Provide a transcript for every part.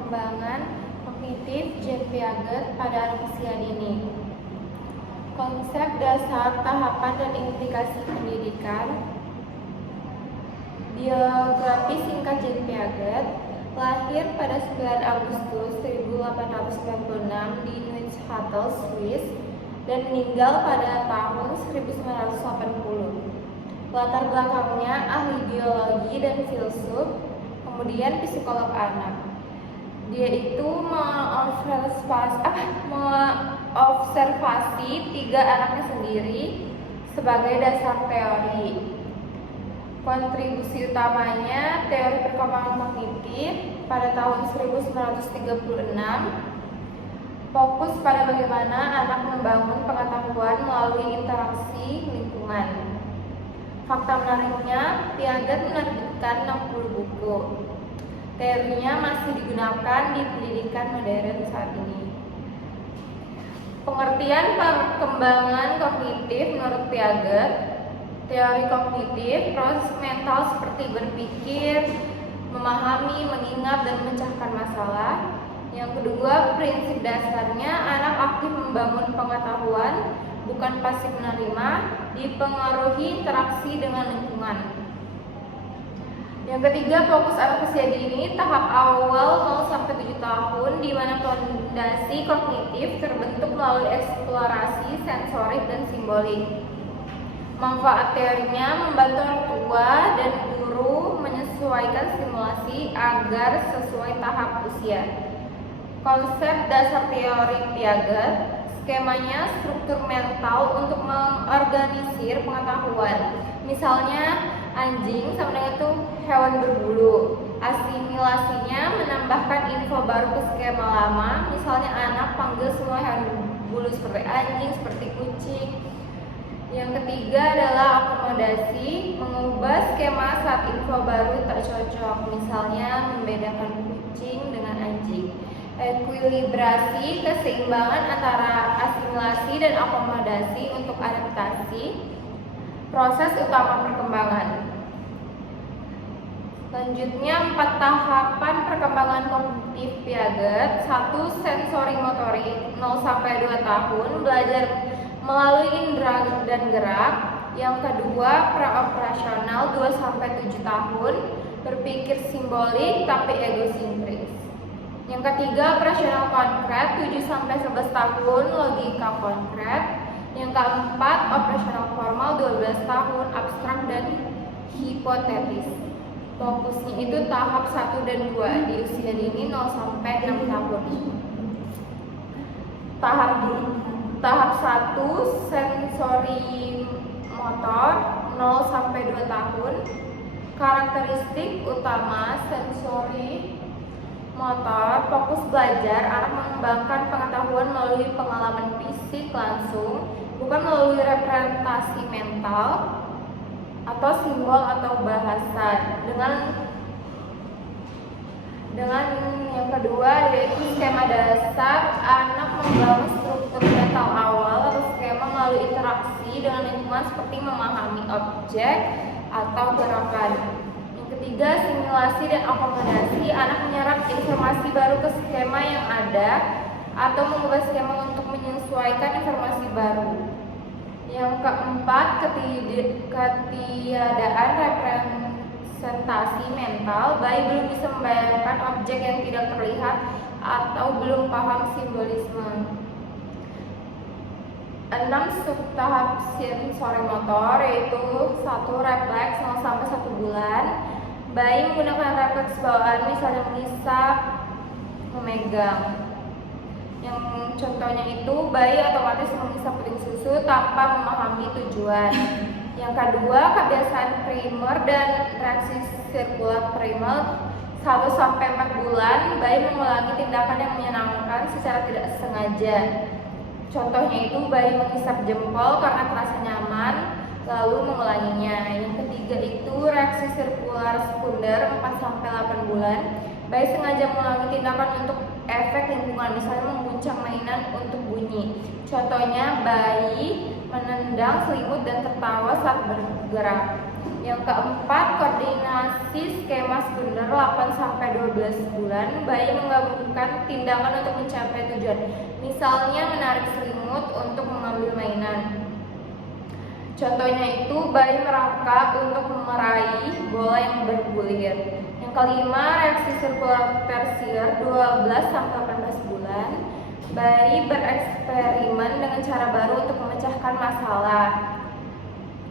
perkembangan kognitif Jean Piaget pada anak usia dini. Konsep dasar, tahapan, dan implikasi pendidikan. Biografi singkat Jean Piaget lahir pada 9 Agustus 1896 di Neuchâtel, Swiss, dan meninggal pada tahun 1980. Latar belakangnya ahli biologi dan filsuf, kemudian psikolog anak. Dia itu mengobservasi 3 anaknya sendiri sebagai dasar teori. Kontribusi utamanya teori perkembangan kognitif pada tahun 1936, fokus pada bagaimana anak membangun pengetahuan melalui interaksi lingkungan. Fakta menariknya, Piaget menerbitkan 60 buku. Teorinya masih digunakan di pendidikan modern saat ini. Pengertian perkembangan kognitif menurut Piaget: teori kognitif, proses mental seperti berpikir, memahami, mengingat, dan memecahkan masalah. Yang kedua, prinsip dasarnya anak aktif membangun pengetahuan, bukan pasif menerima, dipengaruhi interaksi dengan lingkungan. Yang ketiga, fokus anak usia dini, tahap awal 0-7 tahun, di mana fondasi kognitif terbentuk melalui eksplorasi sensorik dan simbolik. Manfaat teorinya membantu orang tua dan guru menyesuaikan stimulasi agar sesuai tahap usia. Konsep dasar teori Piaget, skemanya struktur mental untuk mengorganisir pengetahuan. Misalnya anjing sama dengan itu hewan berbulu. Asimilasinya menambahkan info baru ke skema lama. Misalnya anak panggil semua hewan berbulu seperti anjing, seperti kucing. Yang ketiga adalah akomodasi, mengubah skema saat info baru tak cocok. Misalnya membedakan kucing dengan anjing. Ekuilibrasi, keseimbangan antara asimilasi dan akomodasi untuk adaptasi. Proses utama perkembangan. Selanjutnya 4 tahapan perkembangan kognitif Piaget. 1. Sensori motorik 0-2 tahun, belajar melalui indera dan gerak. Yang kedua, praoperasional 2-7 tahun, berpikir simbolik tapi egosentris. Yang ketiga, operasional konkret 7-11 tahun, logika konkret. Yang keempat, operasional formal 12 tahun, abstrak dan hipotetis. Fokusnya itu tahap 1 dan 2 di usia dini 0-6 tahun. Tahap 1, sensori motor 0-2 tahun. Karakteristik utama sensori motor, fokus belajar, anak mengembangkan pengetahuan melalui pengalaman fisik langsung, bukan melalui representasi mental atau simbol atau bahasa. Dengan yang kedua yaitu skema dasar, anak membangun struktur mental awal atau skema melalui interaksi dengan lingkungan seperti memahami objek atau gerakan. Ketiga, simulasi dan akomodasi, anak menyerap informasi baru ke skema yang ada atau mengubah skema untuk menyesuaikan informasi baru. Yang keempat, ketiadaan representasi mental, bayi belum bisa membayangkan objek yang tidak terlihat atau belum paham simbolisme. 6 subtahap sensori motor, yaitu 1. Refleks 0-1 bulan. Bayi menggunakan refleks bawaan, misalnya mengisap, memegang. Yang contohnya itu bayi otomatis mengisap puting susu tanpa memahami tujuan. Yang kedua, kebiasaan primer dan reaksi sirkular primer 1-4 bulan. Bayi mengulangi tindakan yang menyenangkan secara tidak sengaja. Contohnya itu bayi mengisap jempol karena terasa nyaman, lalu mengulanginya. Yang ketiga itu reaksi sirkular sekunder 4-8 bulan. Bayi sengaja mengulangi tindakan untuk efek lingkungan, misalnya mengguncang mainan untuk bunyi. Contohnya bayi menendang selimut dan tertawa saat bergerak. Yang keempat, koordinasi skema sekunder 8-12 bulan. Bayi menggabungkan tindakan untuk mencapai tujuan, misalnya menarik selimut untuk mengambil mainan. Contohnya itu bayi merangkak untuk meraih bola yang bergulir. Yang kelima, reaksi sirkular tersier 12-18 bulan. Bayi bereksperimen dengan cara baru untuk memecahkan masalah.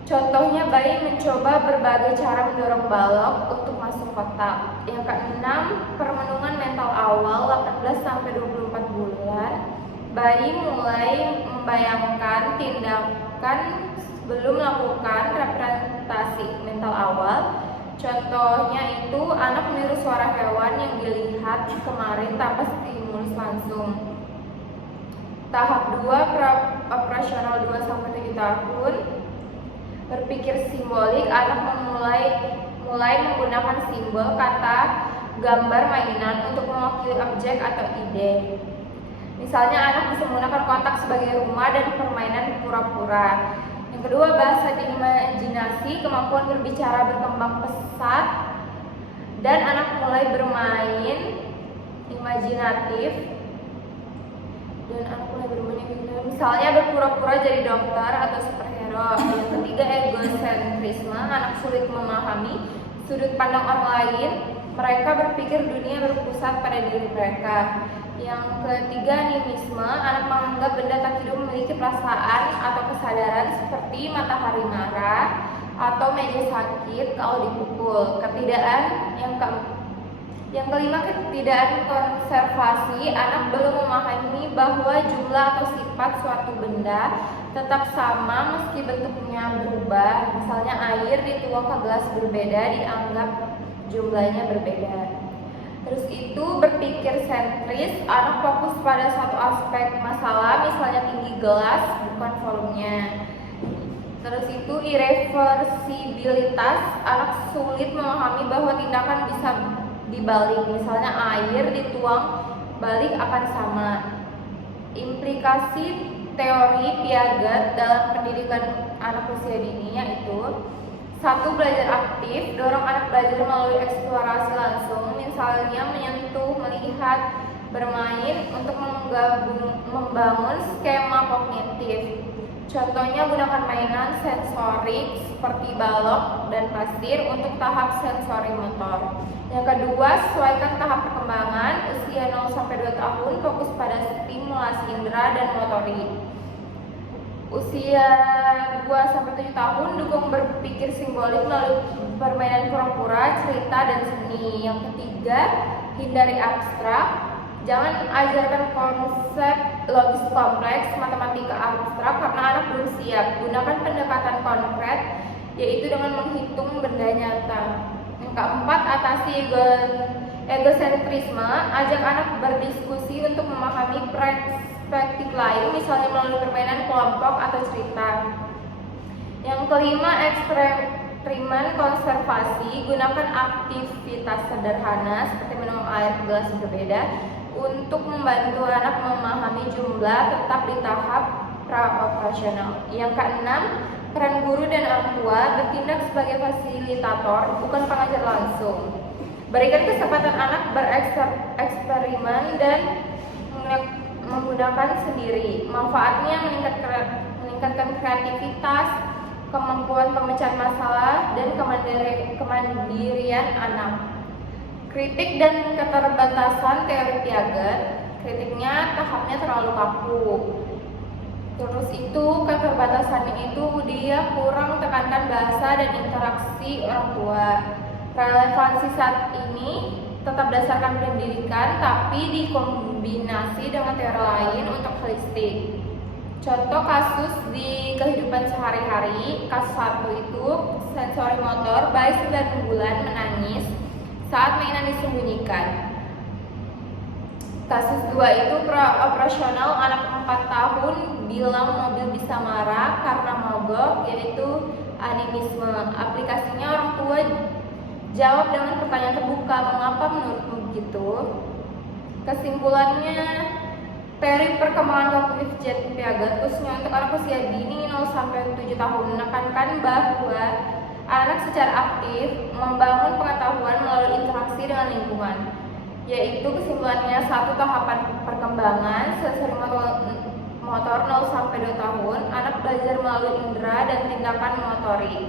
Contohnya bayi mencoba berbagai cara mendorong balok untuk masuk kotak. Yang keenam, permenungan mental awal 18-24 bulan. Bayi mulai membayangkan tindakan sebelum melakukan representasi mental awal. Contohnya itu anak meniru suara hewan yang dilihat kemarin tanpa stimulus langsung. Tahap 2, operasional 2-7 tahun. Berpikir simbolik, anak mulai menggunakan simbol, kata, gambar mainan untuk mewakili objek atau ide. Misalnya anak bisa menggunakan kotak sebagai rumah dan permainan pura-pura. Yang kedua, bahasa imajinasi, kemampuan berbicara berkembang pesat dan anak mulai bermain imajinatif. Misalnya berpura-pura jadi dokter atau superhero. Yang ketiga, egosentrisme, anak sulit memahami sudut pandang orang lain. Mereka berpikir dunia berpusat pada diri mereka. Yang ketiga, animisme, anak menganggap benda tak hidup memiliki perasaan atau kesadaran seperti matahari marah atau meja sakit kalau dipukul. Yang kelima, ketidakan konservasi, anak belum memahami bahwa jumlah atau sifat suatu benda tetap sama meski bentuknya berubah. Misalnya air dituang ke gelas berbeda dianggap jumlahnya berbeda. Terus itu berpikir sentris, anak fokus pada satu aspek masalah, misalnya tinggi gelas bukan volumenya. Terus itu irreversibilitas, anak sulit memahami bahwa tindakan bisa dibalik, misalnya air dituang balik akan sama. Implikasi teori Piaget dalam pendidikan anak usia dini yaitu 1. Belajar aktif, dorong anak belajar melalui eksplorasi langsung, misalnya menyentuh, melihat, bermain untuk membangun skema kognitif. Contohnya gunakan mainan sensorik seperti balok dan pasir untuk tahap sensori motor. Yang kedua, sesuaikan tahap perkembangan usia 0-2 tahun, fokus pada stimulasi indera dan motorik. Usia 2-7 tahun, dukung berpikir simbolik melalui permainan pura-pura, cerita, dan seni. Yang ketiga, hindari abstrak. Jangan ajarkan konsep logis kompleks, matematika abstrak karena anak belum siap. Gunakan pendekatan konkret, yaitu dengan menghitung benda nyata. Yang keempat, atasi egosentrisme. Ajak anak berdiskusi untuk memahami perspektif lain, misalnya melalui permainan kelompok atau cerita. Yang kelima, eksperimen konservasi. Gunakan aktivitas sederhana seperti minum air ke gelas berbeda untuk membantu anak memahami jumlah tetap di tahap pra-operasional. Yang keenam, peran guru dan orang tua, bertindak sebagai fasilitator, bukan pengajar langsung. Berikan kesempatan anak bereksperimen dan menggunakan sendiri. Manfaatnya meningkatkan kreativitas, kemampuan pemecahan masalah, dan kemandirian anak. Kritik dan keterbatasan teori Piaget. Kritiknya tahapnya terlalu kaku. Terus itu keterbatasannya itu dia kurang tekankan bahasa dan interaksi orang tua. Relevansi saat ini tetap berdasarkan pendidikan tapi dikombinasi dengan teori lain untuk holistik. Contoh kasus di kehidupan sehari-hari. Kasus 1 itu sensori motor, bayi 9 bulan menangis saat mainan disembunyikan. Kasus 2 itu operasional, anak 4 tahun bilang mobil bisa marah karena mogok, yaitu animisme. Aplikasinya orang tua jawab dengan pertanyaan terbuka, mengapa menurutmu begitu? Kesimpulannya, teori perkembangan kognitif Piaget khususnya untuk anak usia dini 0-7 tahun menekankan bahwa anak secara aktif membangun pengetahuan melalui interaksi dengan lingkungan, yaitu kesimpulannya satu tahapan perkembangan sensori motor 0 sampai 2 tahun, anak belajar melalui indera dan tindakan motorik.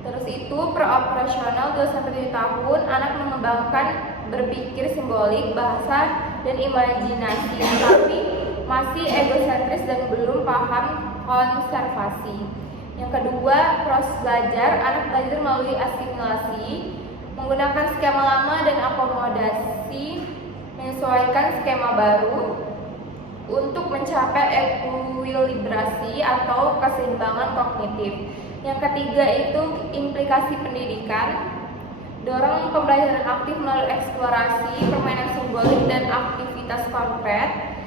Terus itu preoperasional 2 sampai 7 tahun, anak mengembangkan berpikir simbolik, bahasa dan imajinasi, tapi masih egosentris dan belum paham konservasi. Yang kedua, proses belajar, anak belajar melalui asimilasi, menggunakan skema lama dan akomodasi, menyesuaikan skema baru untuk mencapai ekuilibrasi atau keseimbangan kognitif. Yang ketiga itu implikasi pendidikan, dorong pembelajaran aktif melalui eksplorasi, permainan simbolik dan aktivitas konkret.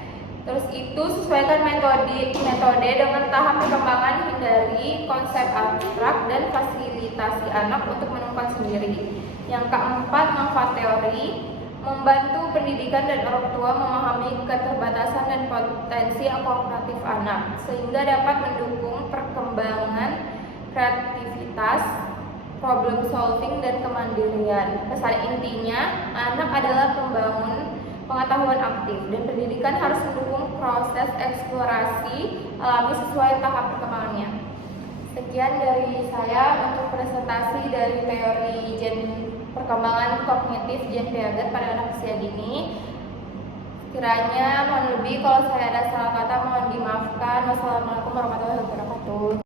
Terus itu sesuaikan metode dengan tahap perkembangan, hindari konsep abstrak dan fasilitasi anak untuk menemukan sendiri. Yang keempat, manfaat teori, membantu pendidikan dan orang tua memahami keterbatasan dan potensi kognitif anak sehingga dapat mendukung perkembangan kreativitas, problem solving dan kemandirian. Pesan intinya, anak adalah pembangun pengetahuan aktif dan pendidikan harus mendukung proses eksplorasi alami sesuai tahap perkembangannya. Sekian dari saya untuk presentasi dari teori perkembangan kognitif Jean Piaget pada anak usia dini. Kiranya mohon lebih kalau saya ada salah kata mohon dimaafkan. Wassalamualaikum warahmatullahi wabarakatuh.